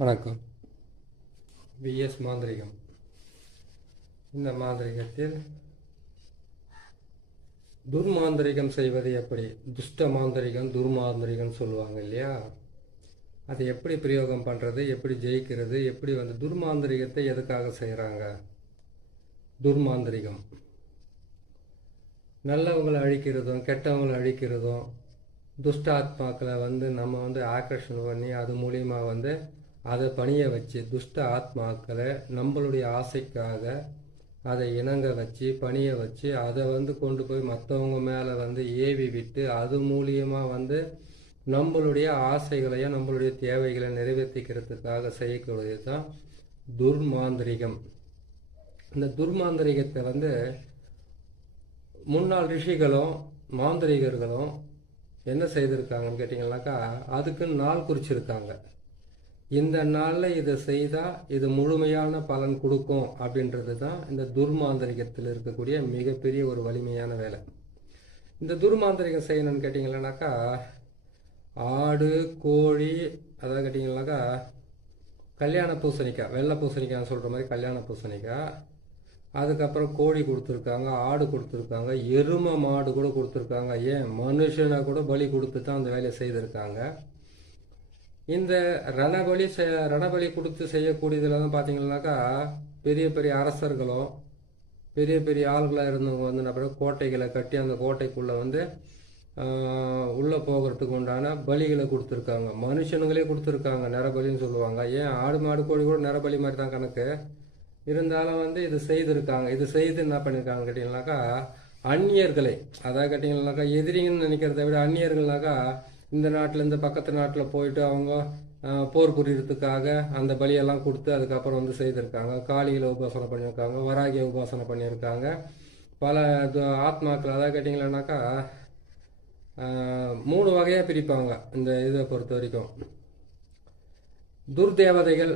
வணக்கம். விஎஸ் மாந்திரிகம். இந்த மாந்திரிகத்தில் துர்மாந்திரிகம் செய்வது எப்படி, துஷ்ட மாந்திரிகம் துர்மாந்திரிகம் சொல்லுவாங்க இல்லையா, அதை எப்படி பிரயோகம் பண்ணுறது, எப்படி ஜெயிக்கிறது, எப்படி துர்மாந்திரிகத்தை எதுக்காக செய்கிறாங்க. துர்மாந்திரிகம் நல்லவங்களை அழிக்கிறதும் கெட்டவங்களை அழிக்கிறதும், துஷ்ட ஆத்மாக்களை நம்ம ஆக்கர்ஷணம் பண்ணி அது மூலியமாக அதை பணிய வச்சு துஷ்ட ஆத்மாக்களை நம்மளுடைய ஆசைக்காக அதை இணங்க வச்சு பணிய வச்சு அதை கொண்டு போய் மற்றவங்க மேலே ஏவி விட்டு அது மூலியமாக நம்மளுடைய ஆசைகளையும் நம்மளுடைய தேவைகளை நிறைவேற்றிக்கிறதுக்காக செய்யக்கூடியது தான் துர்மாந்திரிகம். இந்த துர்மாந்திரிகத்தை முன்னாள் ரிஷிகளும் மாந்திரிகர்களும் என்ன செய்திருக்காங்கன்னு கேட்டிங்கன்னாக்கா, அதுக்கு நாள் குறிச்சிருக்காங்க. இந்த நாளில் இதை செய்தால் இது முழுமையான பலன் கொடுக்கும் அப்படின்றது தான் இந்த துர்மாந்திரிகத்தில் இருக்கக்கூடிய மிகப்பெரிய ஒரு வலிமையான வேலை. இந்த துர்மாந்திரிகம் செய்யணும்னு கேட்டிங்கன்னாக்கா, ஆடு கோழி அதாவது கேட்டிங்கன்னாக்கா கல்யாண பூசணிக்காய், வெள்ளை பூசணிக்காய்னு சொல்கிற மாதிரி கல்யாண பூசணிக்காய், அதுக்கப்புறம் கோழி கொடுத்துருக்காங்க, ஆடு கொடுத்துருக்காங்க, எருமை மாடு கூட கொடுத்துருக்காங்க, ஏன் மனுஷனை கூட பலி கொடுத்து தான் அந்த வேலையை செய்திருக்காங்க. இந்த ரணபலி கொடுத்து செய்யக்கூடியதில் தான் பார்த்தீங்கன்னாக்கா, பெரிய பெரிய அரசர்களும் பெரிய பெரிய ஆளுகளாக இருந்தவங்க பிறகு கோட்டைகளை கட்டி அந்த கோட்டைக்குள்ளே உள்ளே போகிறதுக்கு உண்டான பலிகளை கொடுத்துருக்காங்க. மனுஷனுங்களே கொடுத்துருக்காங்க, நிறபலின்னு சொல்லுவாங்க. ஏன் ஆடு மாடு கோழி கூட நிறபலி மாதிரி தான் கணக்கு இருந்தாலும் இது செய்திருக்காங்க. இது செய்து என்ன பண்ணியிருக்காங்க கேட்டிங்கனாக்கா, அந்நியர்களை அதாவது கேட்டிங்கனாக்கா எதிரிங்கன்னு நினைக்கிறத விட அந்நியர்கள்னாக்கா இந்த நாட்டில் இந்த பக்கத்து நாட்டில் போயிட்டு அவங்க போர் புரியறதுக்காக அந்த பலியெல்லாம் கொடுத்து அதுக்கப்புறம் செய்திருக்காங்க. காளிகளை உபாசனை பண்ணியிருக்காங்க, வராகிய உபாசனை பண்ணியிருக்காங்க. பல ஆத்மாக்கள் அதாவது கேட்டிங்கன்னாக்கா 3 வகையாக பிரிப்பாங்க இந்த இதை பொறுத்த வரைக்கும். துர்தேவதைகள்,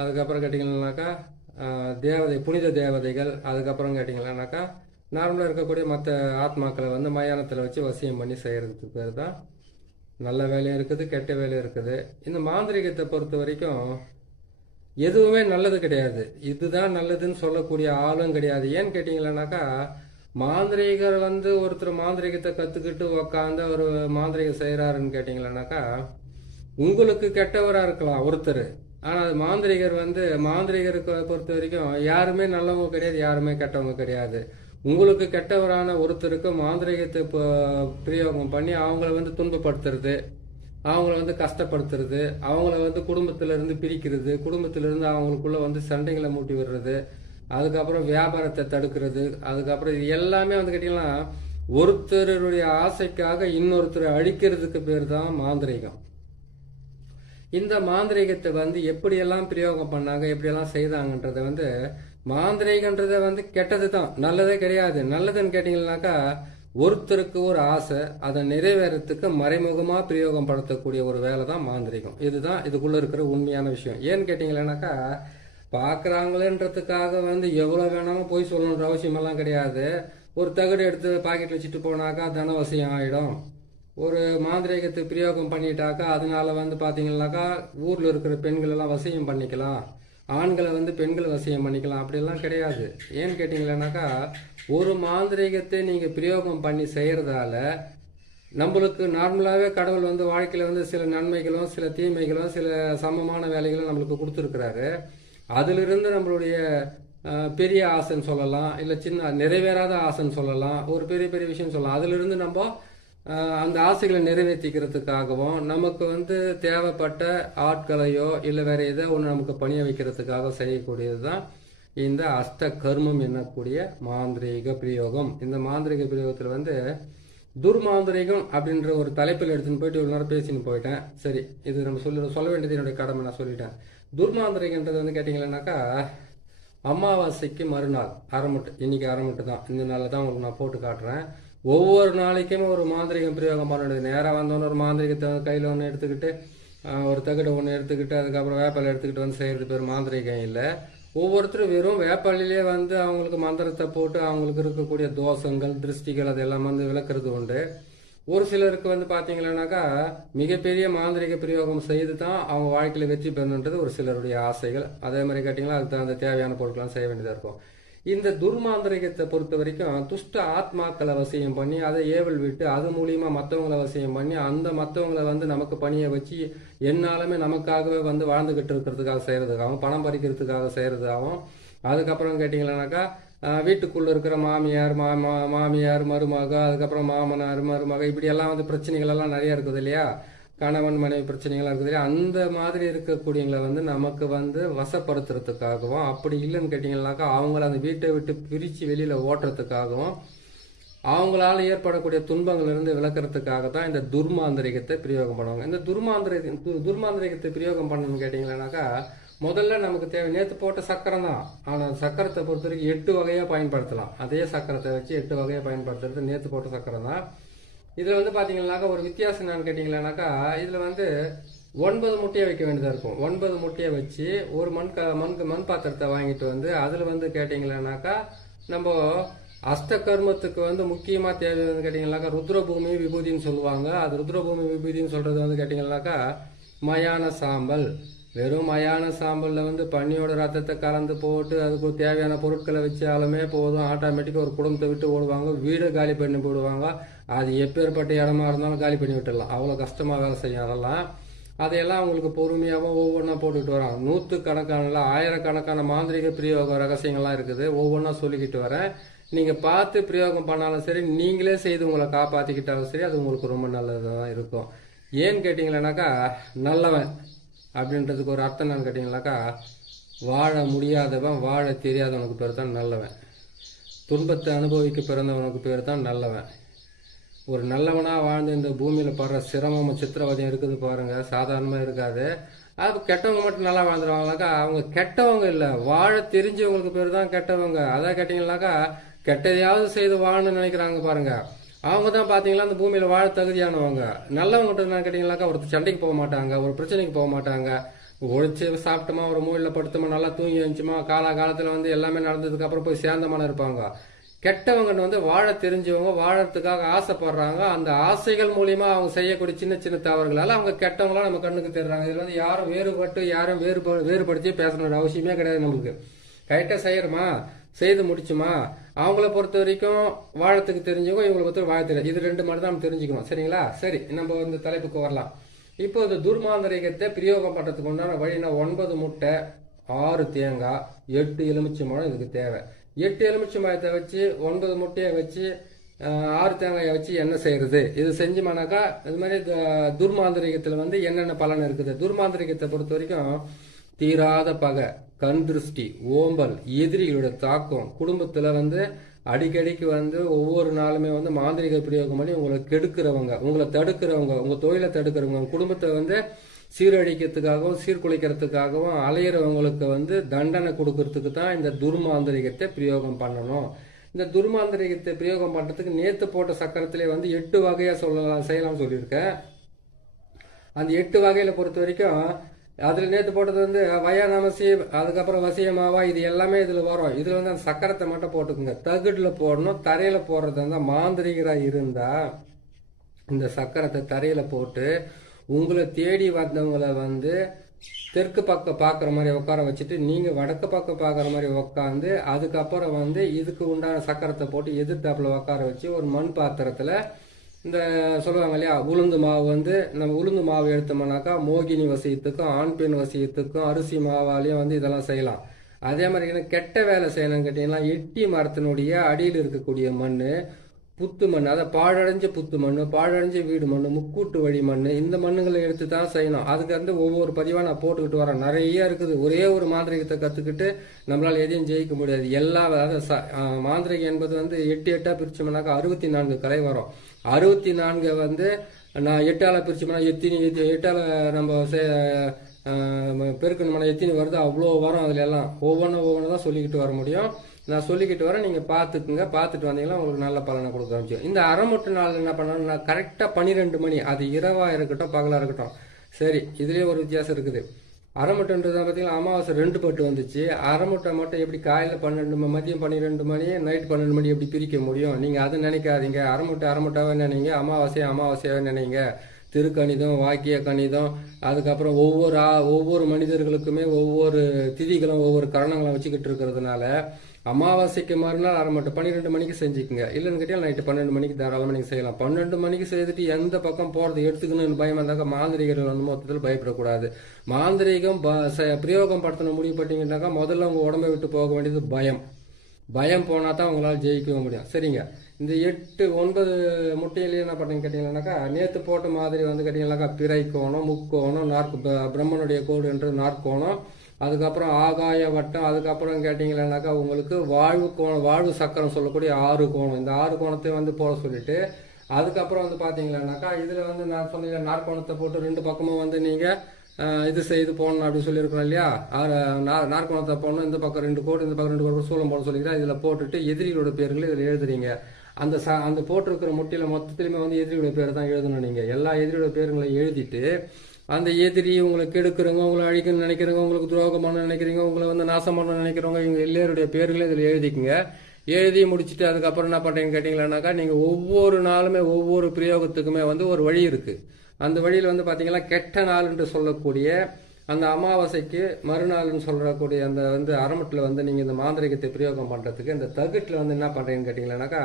அதுக்கப்புறம் கேட்டிங்கன்னாக்கா புனித தேவதைகள், அதுக்கப்புறம் கேட்டிங்கன்னாக்கா நார்மலாக இருக்கக்கூடிய மற்ற ஆத்மாக்களை மயானத்தில் வச்சு வசியம் பண்ணி செய்கிறதுக்கு பேர் தான் நல்ல வேலையும் இருக்குது கெட்ட வேலையும் இருக்குது. இந்த மாந்திரிகத்தை பொறுத்த வரைக்கும் எதுவுமே நல்லது கிடையாது, இதுதான் நல்லதுன்னு சொல்லக்கூடிய ஆளும் கிடையாது. ஏன்னு கேட்டிங்களானாக்கா, மாந்திரிகர் ஒருத்தர் மாந்திரிகத்தை கற்றுக்கிட்டு உக்காந்து ஒரு மாந்திரிகம் செய்கிறாருன்னு கேட்டிங்களானாக்கா, உங்களுக்கு கெட்டவராக இருக்கலாம் ஒருத்தர், ஆனால் மாந்திரிகர் மாந்திரிகருக்கு பொறுத்த வரைக்கும் யாருமே நல்லவங்க கிடையாது, யாருமே கெட்டவங்க கிடையாது. உங்களுக்கு கெட்டவரான ஒருத்தருக்கு மாந்திரிகத்தை பிரயோகம் பண்ணி அவங்கள துன்பப்படுத்துறது, அவங்கள கஷ்டப்படுத்துறது, அவங்கள குடும்பத்திலிருந்து பிரிக்கிறது, குடும்பத்திலிருந்து அவங்களுக்குள்ள சண்டைகளை மூட்டி விடுறது, அதுக்கப்புறம் வியாபாரத்தை தடுக்கிறது, அதுக்கப்புறம் இது எல்லாமே கேட்டீங்கன்னா ஒருத்தருடைய ஆசைக்காக இன்னொருத்தரை அழிக்கிறதுக்கு பேர் தான் மாந்திரிகம். இந்த மாந்திரிகத்தை எப்படியெல்லாம் பிரயோகம் பண்ணாங்க, எப்படியெல்லாம் செய்தாங்கன்றத மாந்திரிகன்றத கெட்டது தான், நல்லதே கிடையாது. நல்லதுன்னு கேட்டீங்கன்னாக்கா, ஒருத்தருக்கு ஒரு ஆசை அதை நிறைவேறத்துக்கு மறைமுகமா பிரயோகம் படுத்தக்கூடிய ஒரு வேலை தான் மாந்திரிகம். இதுதான் இதுக்குள்ள இருக்கிற உண்மையான விஷயம். ஏன்னு கேட்டீங்கன்னாக்கா, பாக்குறாங்களேன்றதுக்காக எவ்வளவு வேணாலும் போய் சொல்லணுன்ற அவசியம் எல்லாம் கிடையாது. ஒரு தகடு எடுத்து பாக்கெட்ல வச்சுட்டு போனாக்கா தனவசியம் ஆயிடும். ஒரு மாந்திரிகத்தை பிரயோகம் பண்ணிட்டாக்கா அதனால பாத்தீங்கன்னாக்கா ஊர்ல இருக்கிற பெண்கள் எல்லாம் வசியம் பண்ணிக்கலாம், ஆண்களை பெண்கள் வசியம் பண்ணிக்கலாம், அப்படியெல்லாம் கிடையாது. ஏன்னு கேட்டீங்கன்னாக்கா, ஒரு மாந்திரிகத்தை நீங்க பிரயோகம் பண்ணி செய்யறதால நம்மளுக்கு நார்மலாவே கடவுள் வாழ்க்கையில சில நன்மைகளும் சில தீமைகளும் சில சமமான வேலைகளும் நம்மளுக்கு கொடுத்துருக்கிறாரு. அதிலிருந்து நம்மளுடைய பெரிய ஆசைன்னு சொல்லலாம், இல்ல சின்ன நிறைவேறாத ஆசைன்னு சொல்லலாம், ஒரு பெரிய பெரிய விஷயம் சொல்லலாம். அதுல இருந்து நம்ம அந்த ஆசைகளை நிறைவேற்றிக்கிறதுக்காகவும் நமக்கு தேவைப்பட்ட ஆட்களையோ இல்லை வேற ஏதோ ஒன்று நமக்கு பணிய வைக்கிறதுக்காக செய்யக்கூடியது தான் இந்த அஷ்ட கர்மம் என்னக்கூடிய மாந்திரீக பிரயோகம். இந்த மாந்திரிக பிரயோகத்தில் துர்மாந்திரிகம் அப்படின்ற ஒரு தலைப்பில் எடுத்துன்னு போயிட்டு இவ்வளோ நேரம் பேசின்னு போயிட்டேன். சரி, இது நம்ம சொல்ல வேண்டியது என்னுடைய கடமை, நான் சொல்லிட்டேன். துர்மாந்திரிகன்றது கேட்டிங்கன்னாக்கா, அமாவாசைக்கு மறுநாள் அரைமுட்டு, இன்னைக்கு அரைமுட்டு தான், இந்த நாளில் தான் உங்களுக்கு நான் போட்டு காட்டுறேன். ஒவ்வொரு நாளைக்குமே ஒரு மாந்திரிகம் பிரயோகம் பண்ண வேண்டியது. நேராக வந்தோன்னு ஒரு மாந்திரிகத்தை கையில் ஒன்று எடுத்துக்கிட்டு ஒரு தகடு ஒன்று எடுத்துக்கிட்டு அதுக்கப்புறம் வேப்பாலை எடுத்துக்கிட்டு செய்கிறது பேர் மாந்திரிகம் இல்லை. ஒவ்வொருத்தரும் வெறும் வேப்பாலையிலே அவங்களுக்கு மந்திரத்தை போட்டு அவங்களுக்கு இருக்கக்கூடிய தோஷங்கள் திருஷ்டிகள் அதெல்லாம் விளக்குறது உண்டு. ஒரு சிலருக்கு வந்து பாத்தீங்கன்னாக்கா மிகப்பெரிய மாந்திரிக பிரயோகம் செய்து தான் அவங்க வாழ்க்கையில வெற்றி பெறணுன்றது ஒரு சிலருடைய ஆசைகள். அதே மாதிரி கேட்டீங்கன்னா அதுக்கு தகுந்த தேவையான பொருட்கள்லாம் செய்ய வேண்டியதா இருக்கும். இந்த துர்மாந்திரிகத்தை பொறுத்த வரைக்கும் துஷ்ட ஆத்மாக்களை வசியம் பண்ணி அதை ஏவல் விட்டு அது மூலியமா மற்றவங்களை வசியம் பண்ணி அந்த மற்றவங்களை வந்து நமக்கு பணியை வச்சு என்னாலுமே நமக்காகவே வந்து வாழ்ந்துகிட்டு இருக்கிறதுக்காக செய்யறதுக்காகவும் பணம் பறிக்கிறதுக்காக செய்யறதாகவும், அதுக்கப்புறம் கேட்டீங்கன்னாக்கா வீட்டுக்குள்ள இருக்கிற மாமியார் மாமியார் மருமக, அதுக்கப்புறம் மாமனார் மருமக, இப்படி எல்லாம் வந்து பிரச்சனைகள் எல்லாம் நிறைய இருக்குது இல்லையா, கணவன் மனைவி பிரச்சனைகள்லாம் இருக்குது இல்லையா, அந்த மாதிரி இருக்கக்கூடியவங்களை வந்து நமக்கு வந்து வசப்படுத்துறதுக்காகவும், அப்படி இல்லைன்னு கேட்டீங்கன்னாக்கா அவங்கள அந்த வீட்டை விட்டு பிரிச்சு வெளியில ஓட்டுறதுக்காகவும், அவங்களால ஏற்படக்கூடிய துன்பங்கள் இருந்து விளக்குறதுக்காக தான் இந்த துர்மாந்திரிகத்தை பிரயோகம் பண்ணுவாங்க. இந்த துர்மாந்திரிகத்தை பிரயோகம் பண்ணணும்னு கேட்டீங்கன்னாக்கா முதல்ல நமக்கு தேவை நேற்று போட்ட சக்கரம் தான். ஆனால் சக்கரத்தை பொறுத்த வரைக்கும் 8 வகையாக பயன்படுத்தலாம். அதே சக்கரத்தை வச்சு 8 வகையாக பயன்படுத்துறது நேற்று போட்ட சக்கரம் தான். இதில் வந்து பார்த்தீங்கன்னாக்கா ஒரு வித்தியாசம் என்னன்னு கேட்டிங்கன்னாக்கா இதில் வந்து 9 முட்டையை வைக்க வேண்டியதாக இருக்கும். 9 முட்டையை வச்சு ஒரு மண் பாத்திரத்தை வாங்கிட்டு வந்து அதில் வந்து கேட்டிங்கன்னாக்கா நம்ம அஸ்த கர்மத்துக்கு வந்து முக்கியமாக தேவை வந்து கேட்டிங்கன்னாக்கா ருத்ரபூமி விபூதின்னு சொல்லுவாங்க. அது ருத்ரபூமி விபூதின்னு சொல்கிறது வந்து கேட்டிங்கன்னாக்கா மயான சாம்பல். வெறும் மயான சாம்பலில் வந்து பன்னியோட ரத்தத்தை கலந்து போட்டு அதுக்கு தேவையான பொருட்களை வச்சாலுமே போதும், ஆட்டோமேட்டிக்காக ஒரு குடும்பத்தை விட்டு ஓடுவாங்க, வீடை காலி பண்ணி போடுவாங்க. அது எப்பேற்பட்ட இடமா இருந்தாலும் காலி பண்ணி விட்டுடலாம். அவ்வளோ கஷ்டமாக வேலை செய்யும். அதையெல்லாம் அவங்களுக்கு பொறுமையாகவும் ஒவ்வொன்றா போட்டுக்கிட்டு வராங்க. 100கணக்கான ஆயிரக்கணக்கான மாந்திரிக பிரயோக ரகசியங்கள்லாம் இருக்குது. ஒவ்வொன்றா சொல்லிக்கிட்டு வரேன். நீங்கள் பார்த்து பிரயோகம் பண்ணாலும் சரி, நீங்களே செய்து உங்களை காப்பாற்றிக்கிட்டாலும் சரி, அது உங்களுக்கு ரொம்ப நல்லதாக இருக்கும். ஏன்னு கேட்டிங்களேனாக்கா நல்லவன் அப்படின்றதுக்கு ஒரு அர்த்தம் என்னன்னு கேட்டிங்கனாக்கா வாழ முடியாதவன் வாழ தெரியாதவனுக்கு பேர் தான் நல்லவன். துன்பத்தை அனுபவிக்க பிறந்தவனுக்கு பேர் தான் நல்லவன். ஒரு நல்லவனாக வாழ்ந்து இந்த பூமியில் படுற சிரமம் சித்திரவதையும் இருக்குது பாருங்க, சாதாரணமாக இருக்காது. அது கெட்டவங்க மட்டும் நல்லா வாழ்ந்துருவாங்கனாக்கா அவங்க கெட்டவங்க இல்லை, வாழ தெரிஞ்சவங்களுக்கு பேர் தான் கெட்டவங்க. அதான் கேட்டிங்கனாக்கா கெட்டதையாவது செய்து வாழணும்னு நினைக்கிறாங்க பாருங்க, அவங்க தான் பார்த்தீங்களா அந்த பூமியில் வாழ தகுதியானவங்க. நல்லவங்ககிட்ட என்ன கேட்டிங்கனாக்கா ஒருத்தர் சண்டைக்கு போக மாட்டாங்க, ஒரு பிரச்சனைக்கு போக மாட்டாங்க. ஒழிச்சு சாப்பிட்டோமா, ஒரு மூலையில் படுத்தோமா, நல்லா தூங்கி வந்துச்சுமா, காலகாலத்தில் வந்து எல்லாமே நடந்ததுக்கு அப்புறம் போய் சேர்ந்தமான இருப்பாங்க. கெட்டவங்க வந்து வாழ தெரிஞ்சவங்க, வாழறதுக்காக ஆசைப்படுறாங்க. அந்த ஆசைகள் மூலியமா அவங்க செய்யக்கூடிய சின்ன சின்ன தவறுகளால அவங்க கெட்டவங்களா நம்ம கண்ணுக்கு தெரிறாங்க. இதுல வந்து யாரும் வேறுபட்டு யாரும் வேறுபடுத்தி பேசணுன்ற அவசியமே கிடையாது. நம்மளுக்கு கரெக்டாக செய்யறோமா, செய்து முடிச்சுமா, அவங்கள பொறுத்த வரைக்கும் வாழத்துக்கு தெரிஞ்சவங்க, இவங்களை பொறுத்த வாழ தெரியாது. இது 2 மட்டும் தான் நம்ம தெரிஞ்சுக்கணும். சரிங்களா? சரி, நம்ம இந்த தலைப்புக்கு வரலாம். இப்போ இந்த துர்மாந்திரிகத்தை பிரயோகம் பண்றதுக்கு உண்டான வழினா 9 முட்டை, 6 தேங்காய், 8 எலுமிச்சம்பழம் இதுக்கு தேவை. 8 எலுமிச்சம்பழத்தை வச்சு 9 முட்டையை வச்சு 6 தேங்காயை வச்சு என்ன செய்யறது, இது செஞ்சோம்னாக்கா இது மாதிரி துர்மாந்திரிகத்தில் வந்து என்னென்ன பலன் இருக்குது. துர்மாந்திரிகத்தை பொறுத்த வரைக்கும் தீராத பகை, கண் திருஷ்டி, ஓம்பல், எதிரிகளோட தாக்கம், குடும்பத்தில் வந்து அடிக்கடிக்கு வந்து ஒவ்வொரு நாளுமே வந்து மாந்திரிக பிரயோகம் பண்ணி உங்களை கெடுக்கிறவங்க, உங்களை தடுக்கிறவங்க, உங்கள் தொழிலை தடுக்கிறவங்க, உங்கள் குடும்பத்தை வந்து சீரழிக்கிறதுக்காகவும் சீர்குலைக்கிறதுக்காகவும் அலையிறவங்களுக்கு வந்து தண்டனை கொடுக்கறதுக்கு தான் இந்த துர்மாந்திரிகத்தை பிரயோகம் பண்ணணும். இந்த துர்மாந்திரிகத்தை பிரயோகம் பண்ணுறதுக்கு நேற்று போட்ட சக்கரத்திலே வந்து 8 வகையாக செய்யலாம்னு சொல்லியிருக்கேன். அந்த 8 வகையில் பொறுத்த வரைக்கும் அதில் நேற்று போட்டது வந்து வயானமசி, அதுக்கப்புறம் வசியமாவா, இது எல்லாமே இதில் வரும். இதில் வந்து அந்த சக்கரத்தை மட்டும் போட்டுக்குங்க. தகுடில் போடணும். தரையில் போடுறது இருந்தால் மாந்திரிகராக இருந்தால் இந்த சக்கரத்தை தரையில் போட்டு உங்களை தேடி வந்தவங்களை வந்து தெற்கு பக்கம் பார்க்குற மாதிரி உட்கார வச்சுட்டு நீங்கள் வடக்கு பக்கம் பார்க்குற மாதிரி உட்காந்து அதுக்கப்புறம் வந்து இதுக்கு உண்டான சக்கரத்தை போட்டு எதிர்த்தாப்பில் உட்கார வச்சு ஒரு மண் பாத்திரத்தில் இந்த சொல்லுவாங்க இல்லையா உளுந்து மாவு வந்து நம்ம உளுந்து மாவு எடுத்தோம்னாக்கா மோகினி வசியத்துக்கும் ஆண் பெண் வசியத்துக்கும் அரிசி மாவாலையும் வந்து இதெல்லாம் செய்யலாம். அதே மாதிரி கெட்ட வேலை செய்யணும்னு கேட்டிங்கன்னா எட்டி மரத்தினுடைய அடியில் இருக்கக்கூடிய மண், புத்து மண், அதை பாழடைஞ்ச புத்து மண், பாழடைஞ்ச வீடு மண், முக்கூட்டு வழி மண், இந்த மண்ணுங்களை எடுத்து தான் செய்யணும். அதுக்கு வந்து ஒவ்வொரு பதிவாக நான் போட்டுக்கிட்டு வரேன். நிறைய இருக்குது. ஒரே ஒரு மாந்திரிகத்தை கற்றுக்கிட்டு நம்மளால் எதையும் ஜெயிக்க முடியாது. எல்லா மாந்திரிகம் என்பது வந்து 8 8 பிரிச்சோம்னாக்கா 64 கலை வரும். 64 வந்து நான் 8ஆல பிரிச்சோம்னா எத்தினி 8ஆல நம்ம பெருக்கணும்னா எத்தினி வருது அவ்வளோ வரும். அதுல எல்லாம் ஒவ்வொன்று தான் சொல்லிக்கிட்டு வர முடியும். நான் சொல்லிக்கிட்டு வரேன், நீங்கள் பார்த்துக்குங்க. பார்த்துட்டு வந்தீங்கன்னா உங்களுக்கு நல்ல பலனை கொடுக்க ஆரம்பிச்சு. இந்த அரைமுட்டு நாள் என்ன பண்ணணும், நான் கரெக்டாக 12 மணி, அது இரவாக இருக்கட்டும் பகலாக இருக்கட்டும் சரி, இதுலேயே ஒரு வித்தியாசம் இருக்குது. அரைமுட்டைன்றது பார்த்தீங்கன்னா அமாவாசை 2 பட்டு வந்துச்சு. அரைமுட்டை மட்டும் எப்படி காலையில் 12 மதியம் 12 மணி நைட் 12 மணி எப்படி பிரிக்க முடியும்? நீங்கள் அதை நினைக்காதீங்க. அரைமுட்டாவே நினைங்க, அமாவாசையாவே நினைங்க. திருக்கணிதம், வாக்கிய கணிதம், அதுக்கப்புறம் ஒவ்வொரு மனிதர்களுக்குமே ஒவ்வொரு திதிகளும் ஒவ்வொரு கரணங்களும் வச்சுக்கிட்டு இருக்கிறதுனால அமாவாசைக்கு மறுநாள் அரைமட்டம் 12 மணிக்கு செஞ்சுக்குங்க. இல்லைன்னு கேட்டால் நைட்டு 12 மணிக்கு தாராளமாக நீங்கள் செய்யலாம். 12 மணிக்கு செய்துட்டு எந்த பக்கம் போகிறது எடுத்துக்கணும்னு பயம் இருந்தாக்க மாந்திரிகர்கள் வந்து மொத்தத்தில் பயப்படக்கூடாது. மாந்திரிகம் பிரயோகம் படுத்தணும் முடிவு பட்டீங்கன்னாக்கா முதல்ல உங்கள் உடம்பை விட்டு போக வேண்டியது பயம் போனால் தான் உங்களால் ஜெயிக்கவும் முடியும். சரிங்க, இந்த 8 9 முட்டையிலேயே என்ன பண்ணீங்க கேட்டீங்கன்னாக்கா, நேற்று போட்ட மாதிரி வந்து கேட்டீங்கன்னாக்கா பிறை கோணம், முக்கோணம், பிரம்மனுடைய கோடு என்று நாற்கோணம், அதுக்கப்புறம் ஆகாய வட்டம், அதுக்கப்புறம் கேட்டீங்கன்னாக்கா உங்களுக்கு வாழ்வு சக்கரம் சொல்லக்கூடிய 6 கோணம். இந்த 6 கோணத்தை வந்து போட சொல்லிட்டு அதுக்கப்புறம் வந்து பார்த்தீங்கன்னாக்கா இதில் வந்து நான் சொன்னீங்க நாற்கோணத்தை போட்டு 2 பக்கமும் வந்து நீங்கள் இது செய்து போடணும் அப்படின்னு சொல்லியிருக்கிறோம் இல்லையா. நாற்கோணத்தை போடணும், இந்த பக்கம் 2 கோடு, இந்த பக்கம் 2 கோடு சூளம் போட சொல்லிக்கிறேன். இதில் போட்டுட்டு எதிரிகளோட பேர்களை இதில் எழுதுறீங்க. அந்த போட்டிருக்கிற முட்டியில் மொத்தத்திலுமே வந்து எதிரியோட பேர் தான் எழுதணும். நீங்கள் எல்லா எதிரியோட பேருங்களை எழுதிட்டு அந்த எதிரி உங்களை கெடுக்கிறவங்க, உங்களை அழிக்கணும்னு நினைக்கிறவங்க, உங்களுக்கு துரோகம் பண்ண நினைக்கிறீங்க, உங்களை வந்து நாசம் பண்ண நினைக்கிறவங்க, இவங்க எல்லாருடைய பேர்களை இதில் எழுதிக்குங்க. எழுதி முடிச்சுட்டு அதுக்கப்புறம் என்ன பண்ணுறீங்கன்னு கேட்டிங்களானாக்கா, நீங்கள் ஒவ்வொரு நாளுமே ஒவ்வொரு பிரயோகத்துக்குமே வந்து ஒரு வழி இருக்குது. அந்த வழியில் வந்து பார்த்தீங்கன்னா கெட்ட நாள் என்று சொல்லக்கூடிய அந்த அமாவாசைக்கு மறுநாள்னு சொல்லக்கூடிய அந்த வந்து அரைமட்டில் வந்து நீங்கள் இந்த மாந்திரிகத்தை பிரயோகம் பண்ணுறதுக்கு இந்த தகுட்டில் வந்து என்ன பண்ணுறீங்கன்னு கேட்டிங்களானாக்கா,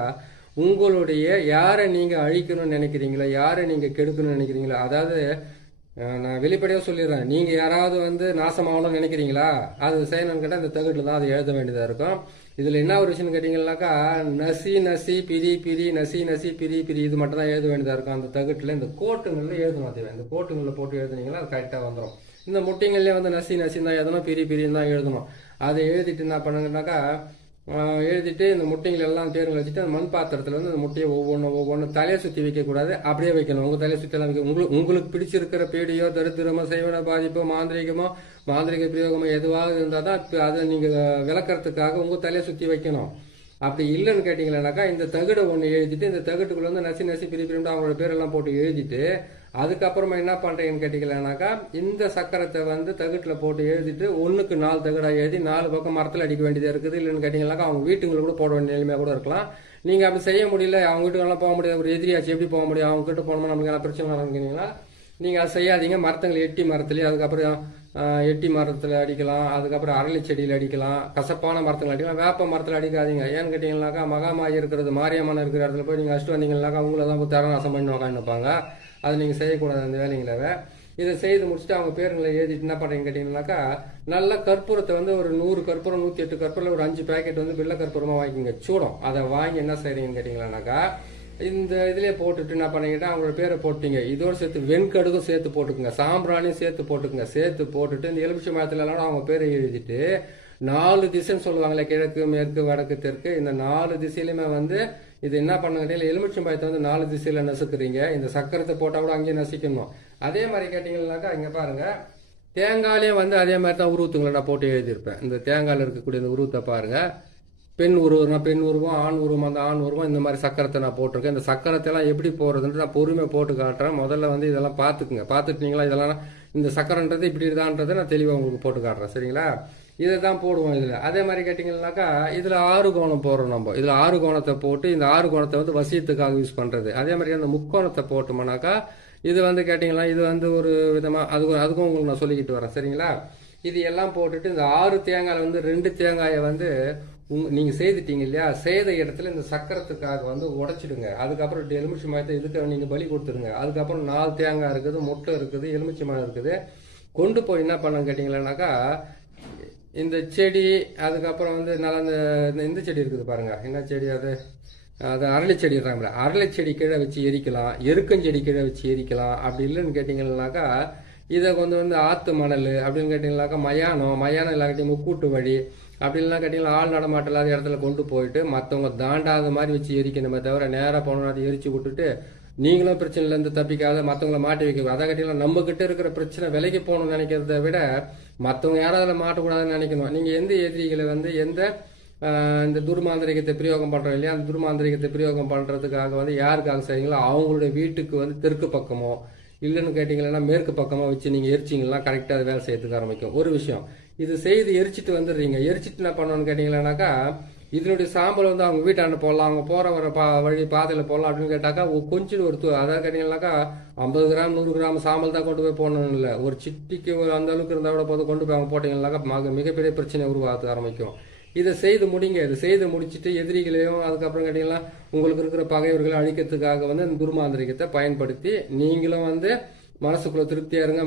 உங்களுடைய யாரை நீங்கள் அழிக்கணும்னு நினைக்கிறீங்களோ, யாரை நீங்கள் கெடுக்கணும்னு நினைக்கிறீங்களோ, அதாவது நான் வெளிப்படையாக சொல்லிடுறேன், நீங்கள் யாராவது வந்து நாசமாகணும்னு நினைக்கிறீங்களா, அது செய்யணும்னு கேட்டால் இந்த தகுட்டில் தான் அது எழுத வேண்டியதாக இருக்கும். இதில் என்ன ஒரு விஷயம்னு கேட்டிங்கன்னாக்கா, நசி பிரி நசி பிரி இது மட்டும் தான் எழுத வேண்டியதாக இருக்கும். அந்த தகுட்டில் இந்த கோட்டுங்களில் எழுதணும். அது இந்த கோட்டுங்களில் போட்டு எழுதுனீங்கன்னா அது கரெக்டாக வந்துடும். இந்த முட்டைங்கள்லேயே வந்து நசி தான் எழுதணும், பிரின்னு தான் எழுதணும். அதை எழுதிட்டு என்ன பண்ணுங்கன்னாக்கா, எழுதிட்டு இந்த முட்டைகள் எல்லாம் தேர்வு வச்சுட்டு அந்த மண் பாத்திரத்தில் வந்து அந்த முட்டையை ஒவ்வொன்று தலையை சுற்றி வைக்கக்கூடாது, அப்படியே வைக்கணும். உங்கள் தலையை சுற்றி எல்லாம் வைக்க உங்களுக்கு பிடிச்சிருக்கிற பீடியோ, தரித்திரமோ, செய்வன பாதிப்போ, மாந்திரிக பிரயோகமோ எதுவாக இருந்தால் தான் அதை நீங்கள் விளக்கறதுக்காக உங்கள் தலையை சுற்றி வைக்கணும். அப்படி இல்லைன்னு கேட்டிங்களானாக்கா, இந்த தகுடை ஒன்று எழுதிட்டு இந்த தகுட்டுக்குள்ள வந்து நசி பிரிப்பிட்டு அவங்களோட பேரெல்லாம் போட்டு எழுதிட்டு அதுக்கப்புறமா என்ன பண்ணுறீங்கன்னு கேட்டிங்களானாக்கா, இந்த சக்கரத்தை வந்து தகுட்டில் போட்டு எழுதிட்டு 1க்கு 4 தகுடாக எழுதி 4 பக்கம் மரத்தில் அடிக்க வேண்டியதாக இருக்குது. இல்லைன்னு கேட்டிங்கனாக்கா அவங்க வீட்டுங்களை கூட போட வேண்டிய நிலைமையாக கூட இருக்கலாம். நீங்கள் அப்படி செய்ய முடியல, அவங்க வீட்டுக்கெல்லாம் போக முடியாது, ஒரு எதிரியாச்சு எப்படி போக முடியும், அவங்க கிட்ட போனோம்னா நமக்கு என்ன பிரச்சனை நடந்துக்கிட்டீங்கன்னா நீங்கள் அதை செய்யாதீங்க. எட்டி மரத்துலேயே, அதுக்கப்புறம் எட்டி மரத்தில் அடிக்கலாம், அதுக்கப்புறம் அரளி செடியில் அடிக்கலாம், கசப்பான மரத்தில் அடிக்கலாம், வேப்ப மரத்தில் அடிக்காதீங்க. ஏன்னு கேட்டிங்கனாக்கா, மகாமாயி இருக்கிறது மாரியம்மன் இருக்கிற இடத்துல போய் நீங்கள் அடிச்சுட்டு வந்தீங்கன்னாக்கா அவங்கள தான் போய் தரநாசம் பண்ணி உக்காந்துப்பாங்க. அதை நீங்கள் செய்யக்கூடாது அந்த வேலைங்களவே. இதை செய்து முடிச்சுட்டு அவங்க பேருங்களை எழுதிட்டு என்ன பண்ணுறீங்கன்னு கேட்டிங்கனாக்கா, நல்ல கற்பூரத்தை வந்து ஒரு 100 கற்பூரம், 108 கற்பூரம், ஒரு 5 பேக்கெட் வந்து வெள்ளை கற்பூரமாக வாங்கிக்கோங்க, சூடம். அதை வாங்கி என்ன செய்கிறீங்கன்னு கேட்டிங்களானாக்கா, இந்த இதிலே போட்டுட்டு என்ன பண்ணீங்கன்னா அவங்களோட பேரை போட்டீங்க. இதோடு சேர்த்து வெண்கடுகும் சேர்த்து போட்டுக்குங்க, சாம்பிராணியும் சேர்த்து போட்டுக்குங்க. சேர்த்து போட்டுட்டு இந்த எலுமிச்சை மரத்துலலாம் அவங்க பேரை எழுதிட்டு 4 திசைன்னு சொல்லுவாங்களே, கிழக்கு, மேற்கு, வடக்கு, தெற்கு, இந்த 4 திசையிலுமே வந்து இது என்ன பண்ணுங்க, எலுமிச்சம்பழத்தை வந்து 4 திசையில நசுக்குறீங்க. இந்த சக்கரத்தை போட்டால் கூட அங்கேயே நசிக்கணும். அதே மாதிரி கேட்டிங்கன்னாக்கா இங்கே பாருங்க, தேங்காயிலே வந்து அதே மாதிரி தான் உருவத்துங்களை நான் போட்டு எழுதியிருப்பேன். இந்த தேங்காயில் இருக்கக்கூடிய இந்த உருவத்தை பாருங்க, பெண் உருவம், ஆண் உருவம், அந்த ஆண் உருவம், இந்த மாதிரி சக்கரத்தை நான் போட்டிருக்கேன். இந்த சக்கரத்தை எல்லாம் எப்படி போடுறதுன்ட்டு நான் பொறுமையாக போட்டு காட்டுறேன். முதல்ல வந்து இதெல்லாம் பார்த்துக்குங்க. பார்த்துட்டீங்களா, இதெல்லாம் இந்த சக்கரன்றது இப்படி இதான்றதை நான் தெளிவாக உங்களுக்கு போட்டு காட்டுறேன். சரிங்களா, இதை தான் போடுவோம் இதில். அதே மாதிரி கேட்டிங்கன்னாக்கா இதில் 6 கோணம் போடுறோம் நம்ம. இதில் 6 கோணத்தை போட்டு இந்த 6 கோணத்தை வந்து வசியத்துக்காக யூஸ் பண்ணுறது. அதே மாதிரி அந்த முக்கோணத்தை போட்டோம்னாக்கா இது வந்து கேட்டிங்கன்னா இது வந்து ஒரு விதமாக அதுக்கும் உங்களுக்கு நான் சொல்லிக்கிட்டு வரேன். சரிங்களா, இது எல்லாம் போட்டுட்டு இந்த 6 தேங்காயில் வந்து 2 தேங்காயை வந்து நீங்கள் செய்துட்டீங்க இல்லையா, செய்த இடத்துல இந்த சக்கரத்துக்காக வந்து உடைச்சிடுங்க. அதுக்கப்புறம் எலுமிச்சை மரத்தை இதுக்கு நீங்கள் பலி கொடுத்துருங்க. அதுக்கப்புறம் 4 தேங்காய் இருக்குது, முட்டை இருக்குது, எலுமிச்சை மரம் இருக்குது. கொண்டு போய் என்ன பண்ண கேட்டிங்களானாக்கா, இந்த செடி, அதுக்கப்புறம் வந்து நல்லா இந்த செடி இருக்குது பாருங்க, என்ன செடி அது அரளி செடி இருக்காங்களா, அரளி செடி கீழே வச்சு எரிக்கலாம், எருக்கஞ்செடி கீழே வச்சு எரிக்கலாம். அப்படி இல்லைன்னு கேட்டிங்கன்னாக்கா இதை கொஞ்சம் வந்து ஆற்று மணல் அப்படின்னு கேட்டிங்கனாக்கா மயானம் இல்லாட்டி முக்கூட்டு வழி அப்படின்லாம் கேட்டிங்கன்னா ஆள் நடமாட்டம் இல்லாத இடத்துல கொண்டு போயிட்டு மற்றவங்க தாண்டாத மாதிரி வச்சு எரிக்கணுமே தவிர நேராக போனோம்னா அதை எரிச்சு விட்டுட்டு நீங்களும் பிரச்சனையிலேருந்து தப்பிக்காத மற்றவங்கள மாட்டி வைக்க. அதை கேட்டிங்கன்னா நம்ம கிட்ட இருக்கிற பிரச்சனை விலைக்கு போகணும்னு நினைக்கிறத விட மற்றவங்க யாராவது அதில் மாட்டக்கூடாதுன்னு நினைக்கணும். நீங்கள் எந்த எதிரிகளை வந்து இந்த துர்மாந்திரிகத்தை பிரயோகம் பண்ணுறோம் இல்லையா, அந்த துர்மாந்திரிகத்தை பிரயோகம் பண்ணுறதுக்காக வந்து யாருக்காக செய்றீங்களோ அவங்களுடைய வீட்டுக்கு வந்து தெற்கு பக்கமோ இல்லைன்னு கேட்டிங்கன்னா மேற்கு பக்கமாக வச்சு நீங்கள் எரிச்சிங்கன்னா கரெக்டாக அது வேலை செய்யறதுக்கு ஆரம்பிக்கும். ஒரு விஷயம், இது செய்து எரிச்சிட்டு வந்துடுறீங்க. எரிச்சிட்டு என்ன பண்ணணும்னு கேட்டிங்கன்னாக்கா, இதனுடைய சாம்பல் வந்து அவங்க வீட்டாண்ட போடலாம், அவங்க போகிற வர வழி பாதையில் போடலாம் அப்படின்னு கேட்டாக்கா கொஞ்சம் அதாவது கேட்டிங்கன்னாக்கா 50 கிராம் 100 கிராம் சாம்பல் தான் கொண்டு போய் போடணும் இல்லை, ஒரு சிட்டிக்கு ஒரு அந்த அளவுக்கு இருந்தால் கூட போது கொண்டு போய் அவங்க போட்டிங்கன்னாக்கா மிகப்பெரிய பிரச்சனை உருவாக ஆரம்பிக்கும். இதை செய்து முடிங்க. இதை செய்து முடிச்சுட்டு எதிரிகளையும் அதுக்கப்புறம் கேட்டிங்கன்னா உங்களுக்கு இருக்கிற பகைவர்களை அழிக்கிறதுக்காக வந்து இந்த துர்மாந்திரிகத்தை பயன்படுத்தி நீங்களும் வந்து மனசுக்குள்ள திருப்தியா இருங்க.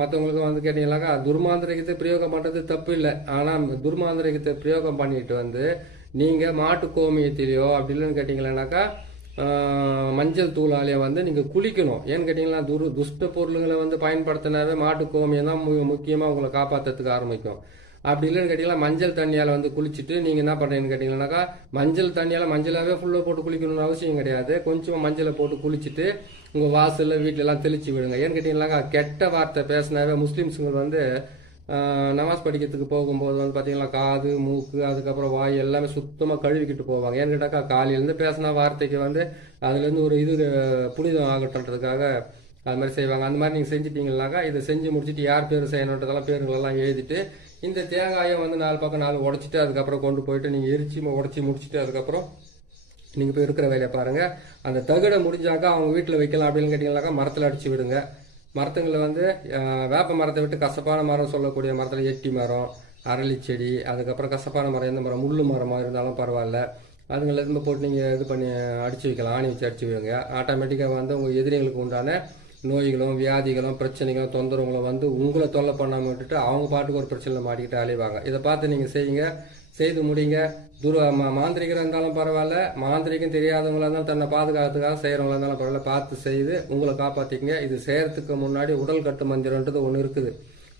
மற்றவங்களுக்கு வந்து கேட்டீங்கன்னாக்கா துர்மாந்திரிகத்தை பிரயோகம் பண்றது தப்பு இல்லை. ஆனால் துர்மாந்திரிகத்தை பிரயோகம் பண்ணிட்டு வந்து நீங்க மாட்டு கோமியத்திலேயோ அப்படி இல்லைன்னு கேட்டீங்கன்னாக்கா மஞ்சள் தூளாலேயே வந்து நீங்க குளிக்கணும். ஏன்னு கேட்டீங்கன்னா துஷ்ட பொருளுங்களை வந்து பயன்படுத்தினாவே மாட்டு கோமியம் தான் முக்கியமாக உங்களை காப்பாற்றுறதுக்கு ஆரம்பிக்கும். அப்படி இல்லைன்னு கேட்டிங்கன்னா மஞ்சள் தண்ணியால் வந்து குளிச்சுட்டு நீங்கள் என்ன பண்ணுறீங்கன்னு கேட்டிங்கன்னாக்கா மஞ்சள் தண்ணியால் மஞ்சளாகவே ஃபுல்லாக போட்டு குளிக்கணும்னு அவசியம் கிடையாது. கொஞ்சம் மஞ்சளை போட்டு குளிச்சுட்டு உங்கள் வாசலில் வீட்டிலலாம் தெளிச்சு விடுங்க. ஏன்னு கேட்டிங்கன்னாக்கா கெட்ட வார்த்தை பேசினாவே முஸ்லீம்ஸுங்க வந்து நமாஸ் படிக்கிறதுக்கு போகும்போது வந்து பார்த்தீங்கன்னா காது மூக்கு அதுக்கப்புறம் வாய் எல்லாமே சுத்தமாக கழுவிக்கிட்டு போவாங்க. ஏன்னு கேட்டாக்கா காலையிலேருந்து பேசின வார்த்தைக்கு வந்து அதுலேருந்து ஒரு இது புனிதம் ஆகட்டுன்றதுக்காக அது மாதிரி செய்வாங்க. அந்த மாதிரி நீங்கள் செஞ்சுட்டீங்கன்னாக்கா இதை செஞ்சு முடிச்சுட்டு யார் பேர் செய்யணுன்றதெல்லாம் பேருங்களெல்லாம் எழுதிட்டு இந்த தேங்காயை வந்து 4 பக்கம் 4 உடச்சிட்டு அதுக்கப்புறம் கொண்டு போயிட்டு நீங்கள் உடச்சி முடிச்சுட்டு அதுக்கப்புறம் நீங்கள் போய் இருக்கிற வேலையை பாருங்கள். அந்த தகடை முடிஞ்சாக்கா அவங்க வீட்டில் வைக்கலாம். அப்படின்னு கேட்டிங்கன்னாக்கா மரத்தில் அடிச்சு விடுங்க. மரத்துங்களை வந்து வேப்ப மரத்தை விட்டு கசப்பான மரம் சொல்லக்கூடிய மரத்தில் எட்டி மரம், அரளி செடி, அதுக்கப்புறம் கசப்பான மரம் எந்த மரம் முள்ளு மரமாக இருந்தாலும் பரவாயில்ல, அதுங்களை எதுவும் போட்டு நீங்கள் இது பண்ணி அடிச்சு வைக்கலாம். ஆணி வச்சு அடிச்சு வைங்க. ஆட்டோமேட்டிக்காக வந்து உங்கள் எதிரிகளுக்கு உண்டான நோய்களும் வியாதிகளும் பிரச்சனைகளும் தொந்தரவுகளும் வந்து உங்களை தொல்லை பண்ணாமல் விட்டுட்டு அவங்க பாட்டுக்கு ஒரு பிரச்சனையில் மாட்டிக்கிட்டு அலைவாங்க. இதை பார்த்து நீங்கள் செய்யுங்க, செய்து முடிங்க. மாந்திரிகராக இருந்தாலும் பரவாயில்ல, மாந்திரிகம் தெரியாதவங்களா இருந்தாலும் தன்னை பாதுகாத்துக்காக செய்கிறவங்களா இருந்தாலும் பரவாயில்ல, பார்த்து செய்து உங்களை காப்பாற்றிக்கங்க. இது செய்கிறதுக்கு முன்னாடி உடல் கட்டு மந்திரன்றது ஒன்று இருக்குது.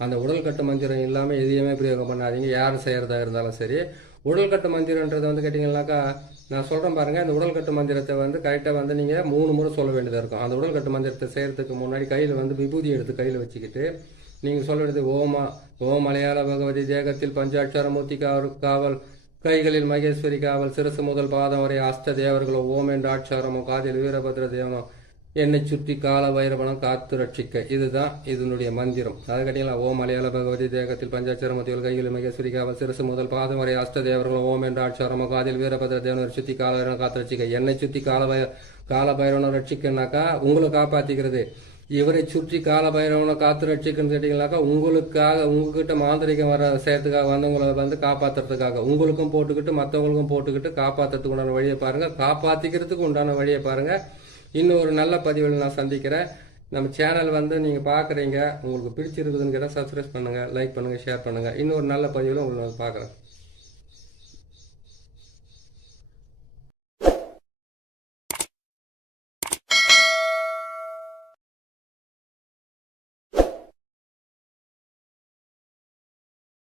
அந்த உடல் கட்டு மந்திரம் இல்லாமல் எதையுமே பிரயோகம் பண்ணாதீங்க. யார் செய்கிறதா இருந்தாலும் சரி. உடல் கட்டு மந்திரன்றது வந்து கேட்டிங்கன்னாக்கா நான் சொல்கிறேன் பாருங்கள், இந்த உடல் கட்டு மந்திரத்தை வந்து கரெக்டாக வந்து நீங்கள் 3 முறை சொல்ல வேண்டியதாக இருக்கும். அந்த உடல் கட்டு மந்திரத்தை செய்கிறதுக்கு முன்னாடி கையில் வந்து விபூதி எடுத்து கையில் வச்சுக்கிட்டு நீங்கள் சொல்ல வேண்டியது ஓம் மலையாள பகவதி தேகத்தில் பஞ்சாட்சாரமூர்த்தி காவல், கைகளில் மகேஸ்வரி காவல், சிரசு முதல் பாதம் வரை அஷ்ட தேவர்களோ ஓம் என்ற ஆட்சாரமோ, காதில் வீரபத்ர தேவனோ, என்னை சுற்றி கால வைரவனம் காத்து ரட்சிக்க. இதுதான் இதனுடைய மந்திரம். அதை கேட்டீங்களா, ஓம் மலையாள பகவதி தேகத்தில் பஞ்சாட்சாரமூர்த்திகள் கைகளில் மகேஸ்வரி காவல், சிரசு முதல் பாதம் வரை அஷ்ட தேவர்களோ ஓம் என்ற ஆட்சாரமோ, காதில் வீரபத்ர தேவனோ, சுற்றி கால வைரவனம் காத்து ரட்சிக்க. என்னை சுற்றி கால பைரவனை ரட்சிக்கனாக்கா உங்களை காப்பாற்றிக்கிறது. இவரை சுற்றி கால பைரவனை காத்து ரட்சிக்கன்னு கேட்டீங்கன்னாக்கா உங்களுக்காக உங்ககிட்ட மாந்திரிகம் வர செய்யறதுக்காக வந்தவங்களை வந்து காப்பாற்றுறதுக்காக உங்களுக்கும் போட்டுக்கிட்டு மற்றவங்களுக்கும் போட்டுக்கிட்டு காப்பாற்றுறதுக்கு உண்டான வழியை பாருங்க, காப்பாற்றிக்கிறதுக்கு உண்டான வழியை பாருங்க. இன்னும் ஒரு நல்ல பதிவில் நான் சந்திக்கிறேன். நம்ம சேனல் வந்து நீங்கள் பார்க்குறீங்க, உங்களுக்கு பிடிச்சிருக்குதுன்னு கேட்டால் சப்ஸ்கிரைப் பண்ணுங்கள், லைக் பண்ணுங்கள், ஷேர் பண்ணுங்கள். இன்னொரு நல்ல பதிவில் உங்களை பார்க்குறேன்.